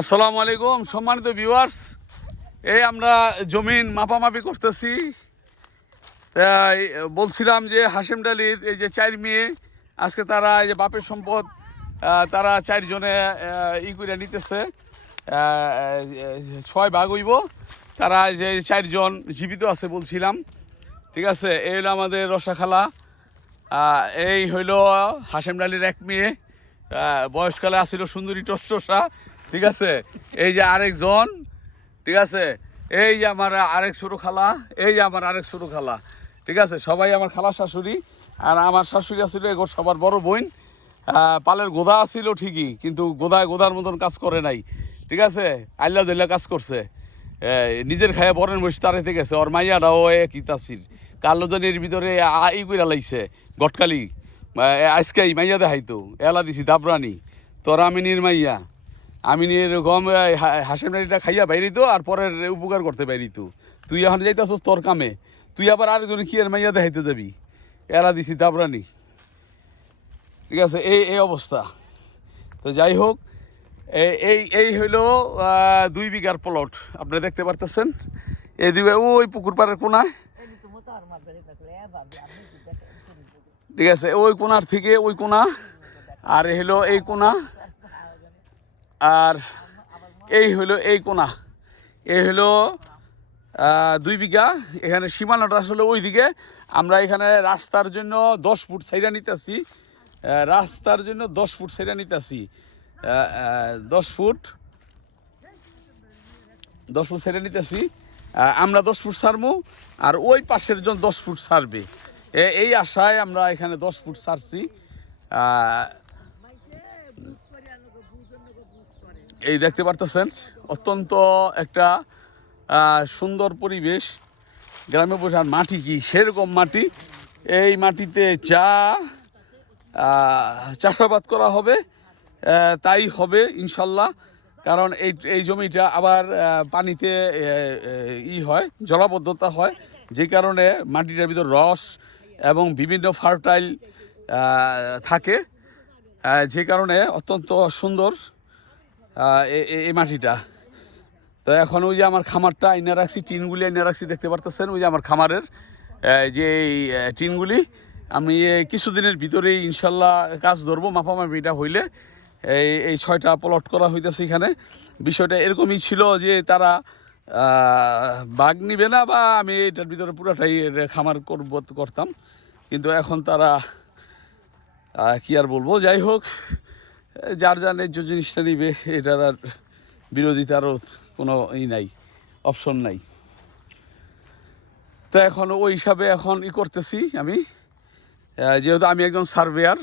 আসসালামু আলাইকুম, সম্মানিত ভিউয়ার্স এই আমরা জমিন মাপামাপি করতেছি। তাই বলছিলাম যে হাসেম ডালির এই যে চার মেয়ে, আজকে তারা এই যে বাপের সম্পদ তারা চারজনে ই করে নিতেছে ছয় ভাগ হইব। তারা যে চারজন জীবিত আছে বলছিলাম। ঠিক আছে, এই হলো আমাদের রসাখালা। এই হইল হাসেম ডালির এক মেয়ে। বয়সকালে আসিল সুন্দরী টসটসা। ঠিক আছে? এই যে আরেকজন, ঠিক আছে? এই যে আমার আরেক ছোটো খালা, এই যে আমার আরেক ছোটো খালা, ঠিক আছে? সবাই আমার খালা শাশুড়ি, আর আমার শাশুড়ি আসলে এগোর সবার বড় বোন। পালের গোদা আসিল ঠিকই, কিন্তু গোদায় গোদার মতন কাজ করে নাই, ঠিক আছে? আল্লাহ দিল্লা কাজ করছে। নিজের খায় বরের বসে তাড়াইতে গেছে, ওর মাইয়াটাও একই তাসির কালোজনের ভিতরে আই কইরা লাইছে, গটকালি আজকাই মাইয়া দেখাইতো, এলা দিছি দাবরানি, তোর আমিনীর মাইয়া। আমিনী এরকম হাসেম নাড়িটা খাইয়া বাইরিত আর পরের উপকার করতে বাইরিত তুই এখন যাইতেছস তোর কামে। তুই আবার আরেকজনে কি আর মাইয়া দেখাইতে যাবি। এরা দিছি দাবরানি। ঠিক আছে, এই এই অবস্থা। তো যাই হোক এই এই হইল দুই বিঘার প্লট আপনি দেখতে পারতেছেন? এই দিকে ওই পুকুর পাড়ের কোনায় ঠিক আছে, ওই কোনার থেকে ওই কোনা। আর হলো এই কোনা। আর এই হলো এই কোনা। এই হলো দুই বিঘা। এখানে সীমানাটা আসলে ওই দিকে আমরা এখানে রাস্তার জন্য দশ ফুট সাইডা নিতেছি। রাস্তার জন্য দশ ফুট সাইডা নিতেছি। দশ ফুট। দশ ফুট সাইডে নিতেছি। আমরা দশ ফুট সারবো আর ওই পাশের জন দশ ফুট সারবে এই আশায় আমরা এখানে দশ ফুট সারছি এই দেখতে পারতেছেন, অত্যন্ত একটা সুন্দর পরিবেশ। গ্রামে বসে মাটি কি? সেরকম মাটি। এই মাটিতে চা চাষাবাদ করা হবে তাই হবে, ইনশাল্লাহ। কারণ এই এই জমিটা আবার পানিতে ই হয়, জলাবদ্ধতা হয়। যে কারণে মাটিটার ভিতর রস এবং বিভিন্ন ফার্টাইল থাকে। যে কারণে অত্যন্ত সুন্দর। এই মাটিটা। তো এখন ওই যে আমার খামারটা, আইনা রাখছি, টিনগুলি আইনা রাখছি, দেখতে পারতেছেন? ওই যে আমার খামারের যে টিনগুলি। আমি কিছুদিনের ভিতরেই ইনশাল্লাহ কাজ ধরবো মাপামাপিটা হইলে। এই এই ছয়টা প্লট করা হইতেছে এখানে। বিষয়টা এরকমই ছিল যে তারা বাঘ নিবে না বা আমি এটার ভিতরে পুরাটাই খামার করব, করতাম। কিন্তু এখন তারা কি আর বলব? যাই হোক যার যা ন্যায্য জিনিসটা নিবে, এটার আর বিরোধিতারও কোনো ই নাই অপশন নাই। তো এখন ওই হিসাবে এখন ই করতেছি আমি। যেহেতু আমি একজন সার্ভেয়ার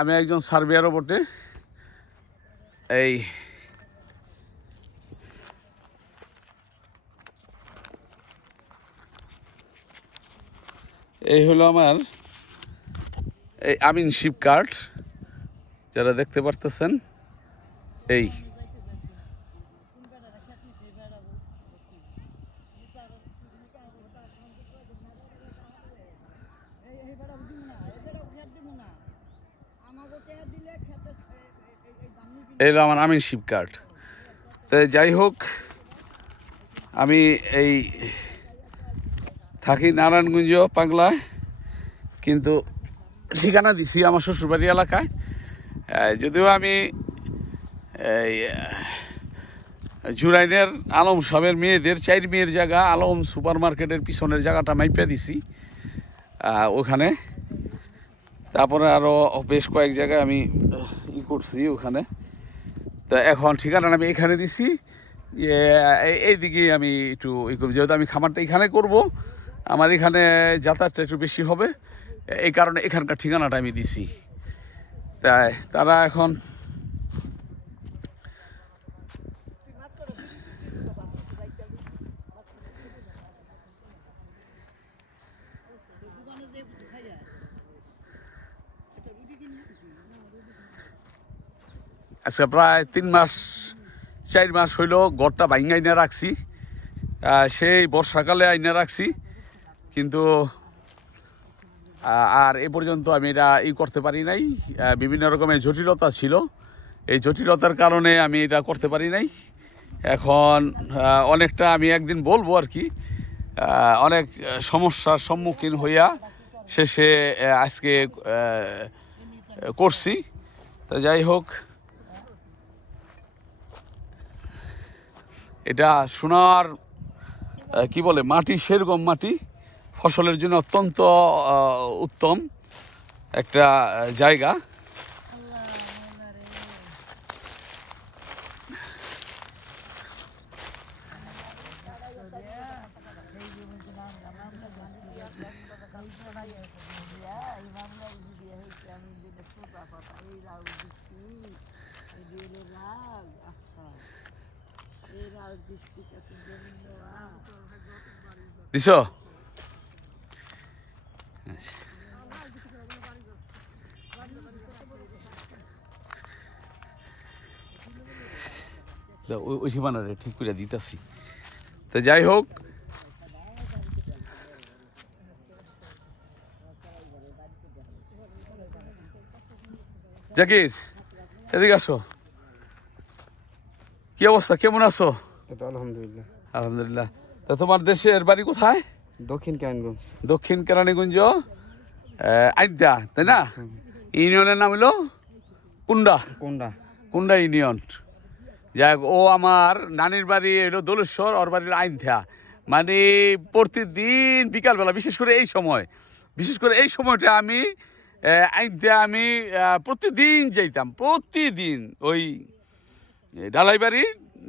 আমি একজন সার্ভেয়ারও বটে। এই এই হলো আমার, এই আমিন শিপ কার্ড যারা দেখতে পারতেছেন, এই। হলো আমার আমিন শিপ কার্ড। তো যাই হোক, আমি এই থাকি নারায়ণগঞ্জ পাগলায়, কিন্তু ঠিকানা দিছি আমার শ্বশুরবাড়ি এলাকায়। যদিও আমি এই, জুরাইনের আলম সাহেবের মেয়েদের, চার মেয়ের জায়গা, আলম সুপার মার্কেটের পিছনের জায়গাটা মাইপা দিছি। ওখানে। তারপরে আরও বেশ কয়েক জায়গায় আমি, ই করছি ওখানে। তা এখন ঠিকানা আমি এখানে দিছি। এই- এইদিকে আমি একটু ই করব, যেহেতু আমি খামারটা এখানে করব, আমার এখানে যাতায়াতটা একটু বেশি হবে। এই কারণে এখানকার ঠিকানাটা আমি দিছি। তাই, তারা এখন আজকে প্রায় তিন মাস, চার মাস হইল গড়টা ভাঙ্গা আইনা রাখছি সেই বর্ষাকালে আইনা রাখছি, কিন্তু আর এ পর্যন্ত আমি এটা ই করতে পারি নাই। বিভিন্ন রকমের জটিলতা ছিল। এই জটিলতার কারণে আমি এটা করতে পারি নাই। এখন অনেকটা আমি একদিন বলব আর কি অনেক সমস্যার সম্মুখীন হইয়া শেষে আজকে করছি। তো যাই হোক, এটা সোনার কি বলে, মাটি, সেরকম মাটি। ফসলের জন্য অত্যন্ত উত্তম একটা জায়গা। দিছ? ওই ঠিক করে দিতেছি। তো যাই হোক জাকির এদিকে আসো। কি অবস্থা? কেমন আছো? আলহামদুলিল্লাহ। আলহামদুলিল্লাহ। তা তোমার দেশের বাড়ি কোথায়? দক্ষিণ কায়নগঞ্জ দক্ষিণ কেরানীগঞ্জ আইদা তাই না? ইউনিয়নের নাম হলো কুন্ডা। কুন্ডা। কুন্ডা ইউনিয়ন। যাই ও আমার নানির বাড়ি এলো দোলেশ্বর, ওর বাড়ির আইনথা মানে প্রতিদিন বিকালবেলা, বিশেষ করে এই সময়, বিশেষ করে এই সময়টা আমি আইনথা আমি প্রতিদিন যাইতাম, প্রতিদিন ওই ডালাইবাড়ি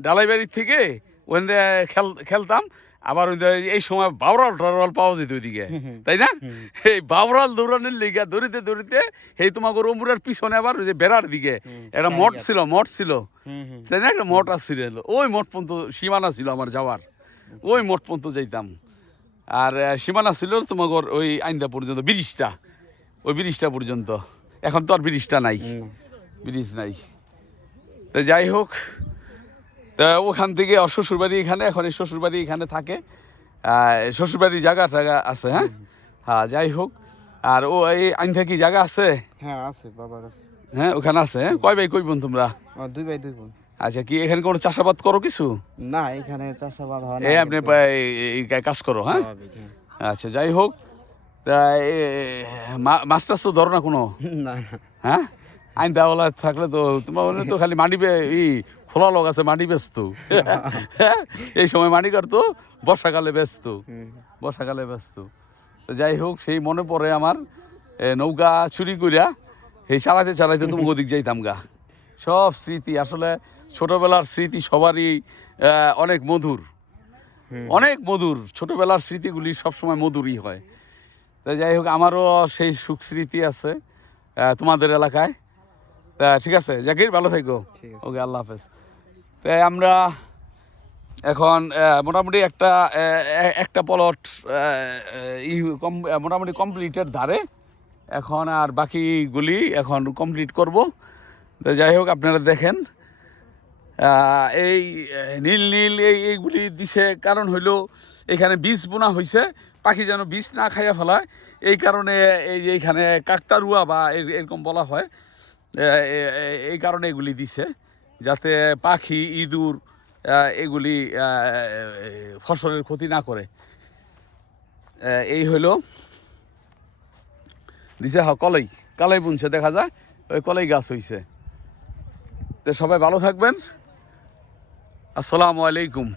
ডালাইবাড়ি থেকে ওখানে খেল, খেলতাম। আবার ওই যে এই সময় বাউরাল টাউরাল পাওয়া যেত ওইদিকে তাই না? এই বাউরাল দৌড়ানোর লিগা দৌড়িতে দৌড়িতে এই তোমার রমুরার পিছনে আবার ওই যে বেড়ার দিকে একটা মঠ ছিল মঠ ছিল। তাই না? একটা মঠ আসছিল ওই মঠ পর্যন্ত সীমানা ছিল আমার যাওয়ার। ওই মঠ পর্যন্ত যাইতাম। আর সীমানা ছিল তোমার ওই আইন্দা পর্যন্ত ব্রিজটা। ওই ব্রিজটা পর্যন্ত। এখন তো আর ব্রিজটা নাই। ব্রিজ নাই। তো যাই হোক ওখান থেকে ওর শ্বশুরবাড়ি এখানে এখন এই শ্বশুরবাড়ি এখানে থাকে। আহ, শ্বশুরবাড়ির জায়গা টাগা আছে হ্যাঁ? হ্যাঁ যাই হোক। আর ও এই আইন থাকি জায়গা আছে? হ্যাঁ আছে বাবার আছে। হ্যাঁ ওখানে আছে হ্যাঁ? কয় ভাই কই বোন তোমরা? দুই ভাই দুই বোন। আচ্ছা কি এখানে কোনো চাষাবাদ করো কিছু? না এখানে চাষাবাদ হয় না। এই আপনি কাজ করো হ্যাঁ। আচ্ছা যাই হোক। তা মাছ টাছ তো ধরো না কোনো? না। হ্যাঁ? আইন দেওয়ালা থাকলে তো তোমার মনে তো খালি মাটি ই খোলা লোক আছে, মাটি ব্যস্ত। এই সময় মাটি কাটতো, বর্ষাকালে ব্যস্ত বর্ষাকালে ব্যস্ত। তো যাই হোক, সেই মনে পড়ে আমার নৌকা চুরি করিয়া এই চালাইতে চালাইতে তুমি ওদিক যাইতাম গা। সব স্মৃতি, আসলে ছোটবেলার স্মৃতি সবারই অনেক মধুর। অনেক মধুর, ছোটবেলার স্মৃতিগুলি সবসময় মধুরই হয়। তো যাই হোক, আমারও সেই সুখ স্মৃতি আছে তোমাদের এলাকায়। তা ঠিক আছে জাকির ভালো থাকো। ওকে আল্লাহ হাফেজ। তাই আমরা এখন মোটামুটি একটা একটা পলট ই কম- মোটামুটি কমপ্লিটের ধারে। এখন আর বাকিগুলি এখন কমপ্লিট করব। তো যাই হোক আপনারা দেখেন এই নীল নীল এই এইগুলি দিছে। কারণ হইল এখানে বীজ বোনা হয়েছে পাখি যেন বীজ না খাইয়া ফেলায়। এই কারণে এই যে এইখানে কাকতারুয়া বা এর- এরকম বলা হয়। এই কারণে এগুলি দিছে, যাতে পাখি, ইঁদুর এগুলি ফসলের ক্ষতি না করে। এই হইল দিছে হ, কলাই, কালাই বুনছে, দেখা যায় ওই কলাই গাছ হইছে। তো সবাই ভালো থাকবেন। আসসালামু আলাইকুম।